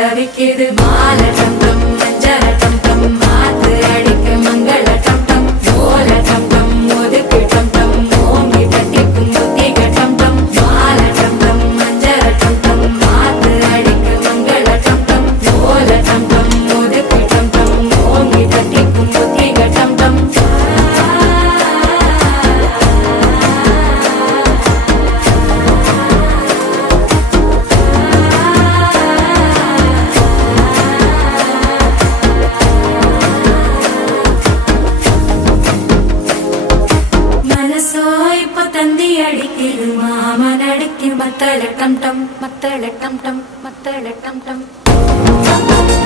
தவிக்குது மாலை டம் டம் மஞ்சள டம் டம் மாத்து அடிக்க மங்கள டம் டம் ஓல டம் டம் ஒதுக்கு டம் டம் ஓங்கி தட்டிக்கும் புத்திக டம் டம் மாலை டம் டம் மஞ்சள டம் டம் மாத்து அடிக்க மங்கள டம் டம் ஓல டம் டம் ஒதுக்கு டம் டம் ஓங்கி தட்டிக்கும் புத்திக டம் டம் தந்தி அடிக்குது மாமன் அடிக்கு மத்தள டம் டம் மத்தள டம் டம் மத்தள டம் டம்